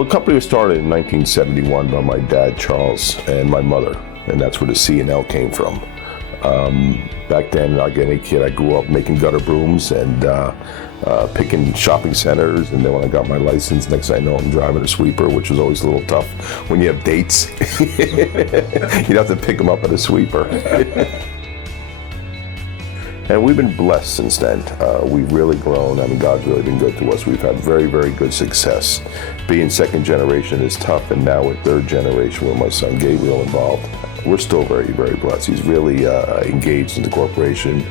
The company was started in 1971 by my dad, Charles, and my mother, and that's where the C&L came from. Back then, like any kid, I grew up making gutter brooms and picking shopping centers, and then when I got my license, next thing I know, I'm driving a sweeper, which was always a little tough when you have dates. You'd have to pick them up at a sweeper. And we've been blessed since then. We've really grown. I mean, God's really been good to us. We've had very, very good success. Being second generation is tough, and now we're third generation with my son Gabriel involved. We're still very, very blessed. He's really engaged in the corporation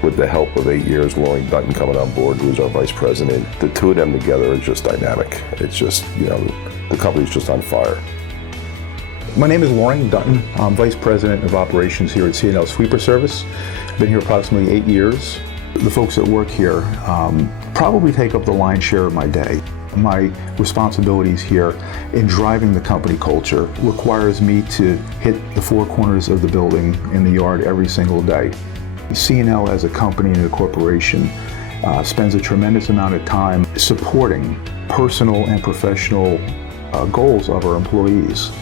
with the help of 8 years, Warren Dutton coming on board, who's our vice president. The two of them together is just dynamic. It's just, the company's just on fire. My name is Warren Dutton. I'm Vice President of Operations here at C&L Sweeper Service. I've been here approximately 8 years. The folks that work here probably take up the lion's share of my day. My responsibilities here in driving the company culture requires me to hit the four corners of the building in the yard every single day. C&L as a company and a corporation spends a tremendous amount of time supporting personal and professional goals of our employees.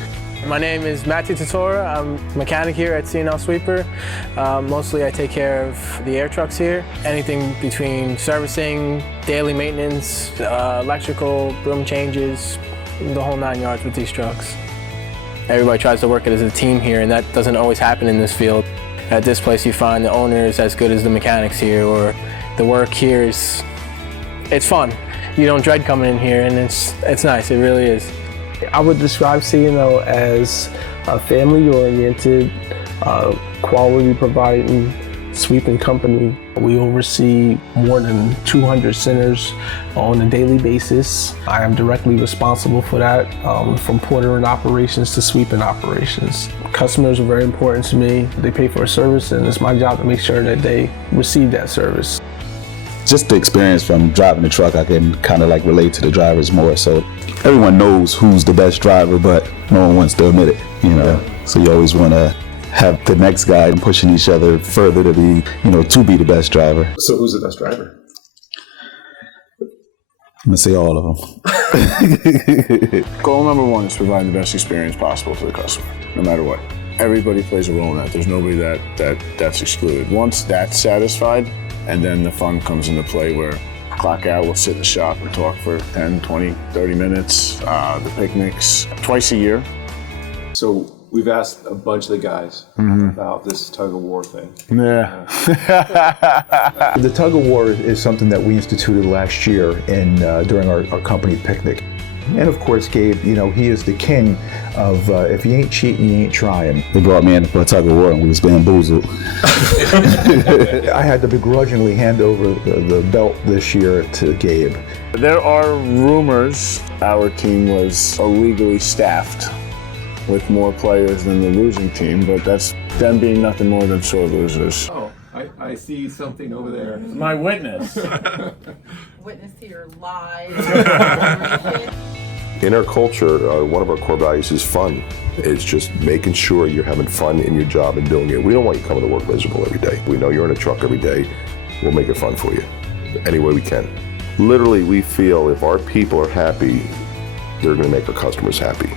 My name is Matthew Totora. I'm a mechanic here at C&L Sweeper. Mostly I take care of the air trucks here. Anything between servicing, daily maintenance, electrical, broom changes, the whole 9 yards with these trucks. Everybody tries to work it as a team here, and that doesn't always happen in this field. At this place you find the owner is as good as the mechanics here, or the work here is, it's fun. You don't dread coming in here, and it's nice, it really is. I would describe C&L as a family-oriented, quality-providing sweeping company. We oversee more than 200 centers on a daily basis. I am directly responsible for that, from portering operations to sweeping operations. Customers are very important to me. They pay for a service, and it's my job to make sure that they receive that service. Just the experience from driving the truck, I can kind of like relate to the drivers more. So everyone knows who's the best driver, but no one wants to admit it, Yeah. So you always want to have the next guy pushing each other further to be, to be the best driver. So who's the best driver? I'm going to say all of them. Goal number one is providing the best experience possible for the customer, no matter what. Everybody plays a role in that. There's nobody that's excluded. Once that's satisfied, and then the fun comes into play where clock out, we'll sit in the shop and talk for 10, 20, 30 minutes. The picnics, twice a year. So we've asked a bunch of the guys about this tug of war thing. Yeah. The tug of war is something that we instituted last year during our company picnic. And of course, Gabe, he is the king of if you ain't cheating, you ain't trying. They brought me in for a tug of war and we was bamboozled. I had to begrudgingly hand over the belt this year to Gabe. There are rumors our team was illegally staffed with more players than the losing team, but that's them being nothing more than sore losers. Oh, I see something over there. My witness. Witness to your lies. In our culture, one of our core values is fun. It's just making sure you're having fun in your job and doing it. We don't want you coming to work miserable every day. We know you're in a truck every day. We'll make it fun for you any way we can. Literally, we feel if our people are happy, they're going to make our customers happy.